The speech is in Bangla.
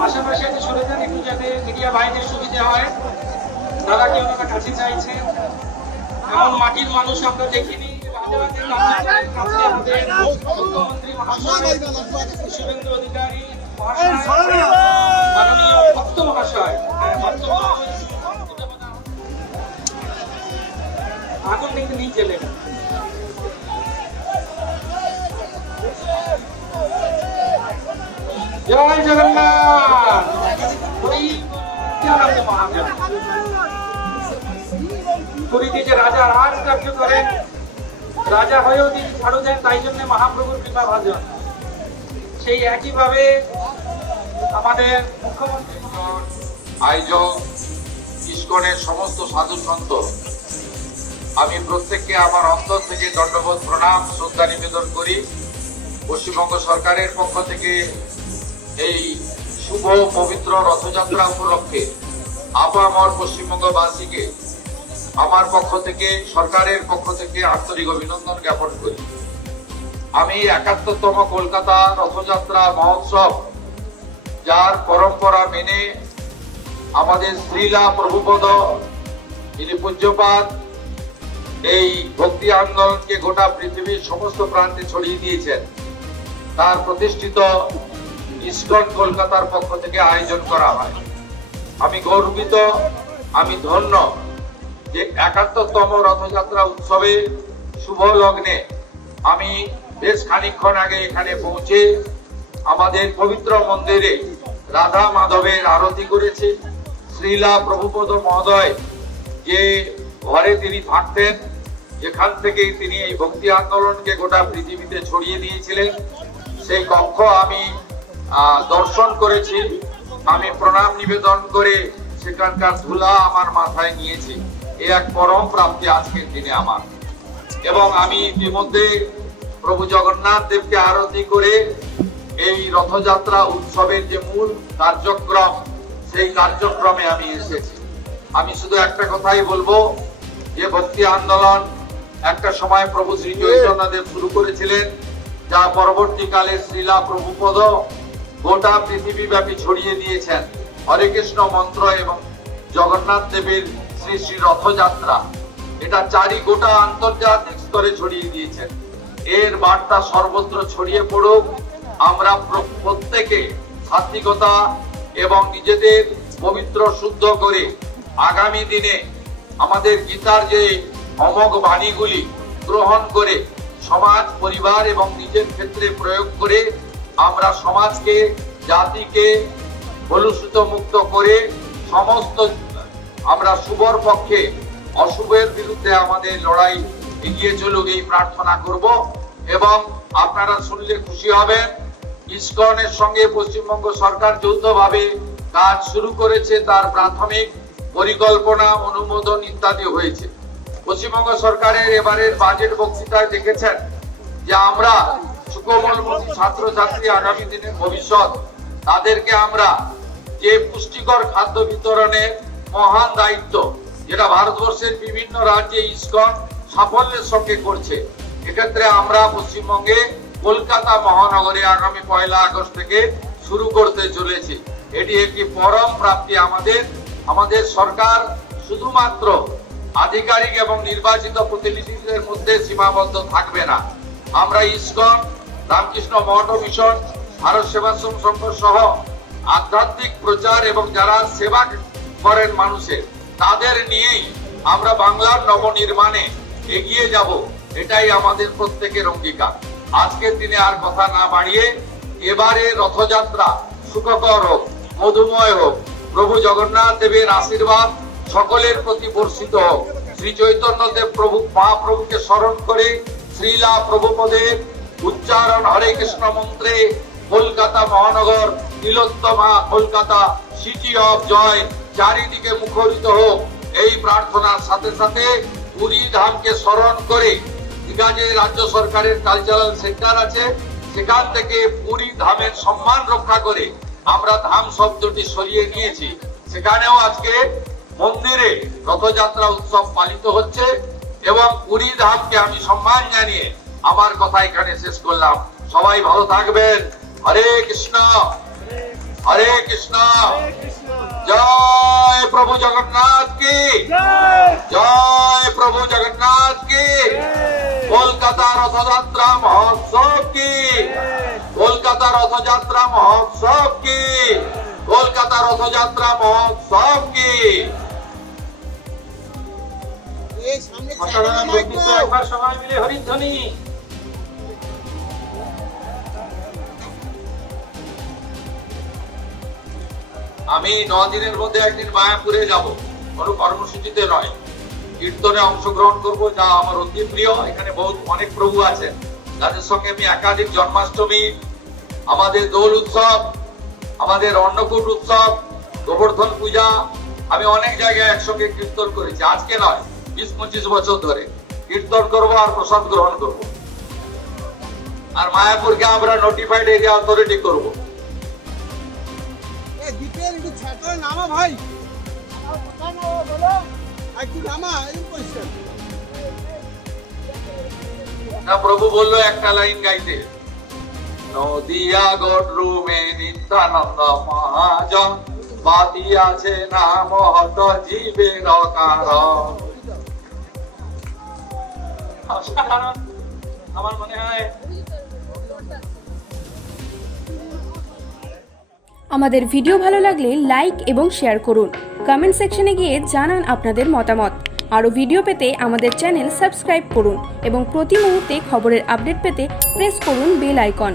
পাশাপাশি সরে যান একটু, যাতে মিডিয়া ভাইদের সুবিধা হয়। তারা কি ওনার কাছে চাইছে, এমন মাটির মানুষ আমরা দেখিনি। মুখ্যমন্ত্রী মহাশয় শুভেন্দু অধিকারী মহাশয়, মাননীয় ভক্ত মহাশয়, আগুন কিন্তু নিচে লেগে জয় জগন্নাথ। পুরীতে যে রাজা রাজ কার্য করেন, রাজা হয়েও তিনি ঝাড়ু দেন, তাই জন্য মহাপ্রভুর কৃপা ভাজন। সেই একইভাবে আমাদের মুখ্যমন্ত্রী আয়োজক ইস্কনের সমস্ত সাধু সন্ত, আমি প্রত্যেককে আমার অন্তর থেকে দণ্ডবোধ প্রণাম শ্রদ্ধা নিবেদন করি। পশ্চিমবঙ্গ সরকারের পক্ষ থেকে এই শুভ পবিত্র রথযাত্রা উপলক্ষে আপামর পশ্চিমবঙ্গবাসীকে আমার পক্ষ থেকে, সরকারের পক্ষ থেকে আন্তরিক অভিনন্দন জ্ঞাপন করি। আমি ৭১তম কলকাতা রথযাত্রা মহোৎসব, যার পরম্পরা মেনে আমাদের শ্রীলা প্রভুপদ যিনি পূজ্যপাদ এই ভক্তি আন্দোলনকে গোটা পৃথিবীর সমস্ত প্রান্তে ছড়িয়ে দিয়েছেন, তার প্রতিষ্ঠিত ইস্কন কলকাতার পক্ষ থেকে আয়োজন করা হয়। আমি গর্বিত, আমি ধন্য যে ৭১তম রথযাত্রা উৎসবে শুভ লগ্নে আমি বেশ খানিকক্ষণ আগে এখানে পৌঁছে আমাদের পবিত্র মন্দিরে রাধা মাধবের আরতি করেছি। শ্রীলা প্রভুপদ মহোদয় যে ঘরে তিনি থাকতেন, যেখান থেকে তিনি এই ভক্তি আন্দোলনকে গোটা পৃথিবীতে ছড়িয়ে দিয়েছিলেন, সেই কক্ষ আমি দর্শন করেছি। আমি প্রণাম নিবেদন করে সেখানকার ধুলা আমার মাথায় নিয়েছি। এ এক পরম প্রাপ্তি আজকের দিনে আমার। এবং আমি ইতিমধ্যে প্রভু জগন্নাথ দেবকে আরতি করে এই রথযাত্রা উৎসবের যে মূল কার্যক্রম, সেই কার্যক্রমে আমি এসেছি। আমি শুধু একটা কথাই বলবো, যে ভক্তি আন্দোলন একটা সময় প্রভু শ্রী চৈতন্য দেব শুরু করেছিলেন, যা পরবর্তীকালে শ্রীলা প্রভুপদ গোটা পৃথিবী ব্যাপী ছড়িয়ে দিয়েছেন। হরে কৃষ্ণ মন্ত্র এবং জগন্নাথ দেবের শ্রী শ্রী রথযাত্রা, এটা গোটা আন্তর্জাতিক স্তরে ছড়িয়ে দিয়েছেন। এর বার্তা সর্বত্র ছড়িয়ে পড়ুক। আমরা প্রত্যেকে সাত্বিকতা এবং নিজেদের পবিত্র শুদ্ধ করে আগামী দিনে আমাদের গীতার যে অমোঘ বাণীগুলি গ্রহণ করে সমাজ, পরিবার এবং নিজের ক্ষেত্রে প্রয়োগ করে আমরা সমাজকে, জাতিকে কলুষিত মুক্ত করে সমস্ত আমরা শুভর পক্ষে, অশুভের বিরুদ্ধে আমাদের লড়াই এগিয়ে চলুক, এই প্রার্থনা করব। এবং আপনারা শুনলে খুশি হবেন, ইসকনের সঙ্গে পশ্চিমবঙ্গ সরকার যৌথভাবে কাজ শুরু করেছে। তার প্রাথমিক পরিকল্পনা, অনুমোদন ইত্যাদি হয়েছে। পশ্চিমবঙ্গ সরকারের এবারের বাজেট বক্তৃতায় দেখেছেন যে আমরা সুকোমলমতি ছাত্রছাত্রী, আগামী দিনের ভবিষ্যৎ, তাদেরকে আমরা যে পুষ্টিকর খাদ্য বিতরণের মহান দায়িত্ব, যেটা ভারতবর্ষের বিভিন্ন রাজ্যে ইসকন সাফল্যের সঙ্গে করছে, এক্ষেত্রে আমরা পশ্চিমবঙ্গে কলকাতা মহানগরে আগামী ১ আগস্ট থেকে শুরু করতে চলেছি। এটি একটি পরম প্রাপ্তি আমাদের। আমাদের সরকার শুধুমাত্র আধিকারিক এবং নির্বাচিত প্রতিনিধিদের মধ্যে সীমাবদ্ধ থাকবে না। আমরা ইসকন, রামকৃষ্ণ মঠ মিশন, ভারত সেবাশ্রম সংঘ সহ আধ্যাত্মিক প্রচার এবং যারা সেবা করেন মানুষের, তাদের নিয়েই আমরা বাংলার নবনির্মাণে এগিয়ে যাব। এটাই আমাদের প্রত্যেকের অঙ্গীকার। আজকের দিনে আর কথা না বাড়িয়ে, এবারে রথযাত্রা সুখকর হোক, মধুময় হোক। প্রভু জগন্নাথ দেবের আশীর্বাদ সকলের প্রতি বর্ষিত হোক। শ্রী চৈতন্য দেব প্রভু মহাপ্রভুকে স্মরণ করে শ্রীলা প্রভুপদের উচ্চারণ হরে কৃষ্ণ মন্ত্রে কলকাতা মহানগর, তিলোত্তমা কলকাতা, সিটি অফ জয় চারিদিকে মুখরিত হোক। এই প্রার্থনার সাথে সাথে পুরী ধামকে স্মরণ করে দীঘাতে রাজ্য সরকারের কালচারাল সেন্টার আছে, সেখান থেকে পুরী ধামের সম্মান রক্ষা করে আমরা ধাম শব্দটি সরিয়ে নিয়েছি। সেখানেও আজকে মন্দিরে রথযাত্রা উৎসব পালিত হচ্ছে এবং পুরী ধামকে আমি সম্মান জানিয়ে আমার কথা এখানে শেষ করলাম। সবাই ভালো থাকবেন। হরে কৃষ্ণ। হরে কৃষ্ণ। জয় প্রভু জগন্নাথ কি জয়, প্রভু জগন্নাথ কি। কলকাতা রথযাত্রা মহোৎসব কি, কলকাতা রথযাত্রা মহোৎসব কি, কলকাতা রথযাত্রা মহোৎসব কি। অসাধারণ ব্যক্তিত্ব, একবার সবাই মিলে হরিধ্বনি। আমি 9 দিনের মধ্যে একদিন মায়াপুরে যাব, কোনো কর্মসূচিতে নয়, কীর্তনে অংশগ্রহণ করব, যা আমার অতি প্রিয়। এখানে অনেক প্রভু আছেন, তাদের সঙ্গে আমি একাধিক জন্মাষ্টমী, আমাদের দোল উৎসব, আমাদের অন্নকূট উৎসব, গোবর্ধন পূজা, আমি অনেক জায়গায় একসঙ্গে কীর্তন করেছি। আজকে নয়, 20-25 বছর ধরে কীর্তন করব আর প্রসাদ গ্রহণ করব। আর মায়াপুরকে আমরা নোটিফাইড এরিয়া অথরিটি করব। না, প্রভু বললো একটা লাইন গাইতে, নদিয়া গডরুমে নিত্যানন্দ মহাজন বাদিয়াছে না মহত জীবের কারণ। অসাধারণ, আমার মনে হয়। আমাদের ভিডিও ভালো লাগলে লাইক এবং শেয়ার করুন। কমেন্ট সেকশনে গিয়ে জানান আপনাদের মতামত। আরও ভিডিও পেতে আমাদের চ্যানেল সাবস্ক্রাইব করুন এবং প্রতি মুহূর্তে খবরের আপডেট পেতে প্রেস করুন বেল আইকন।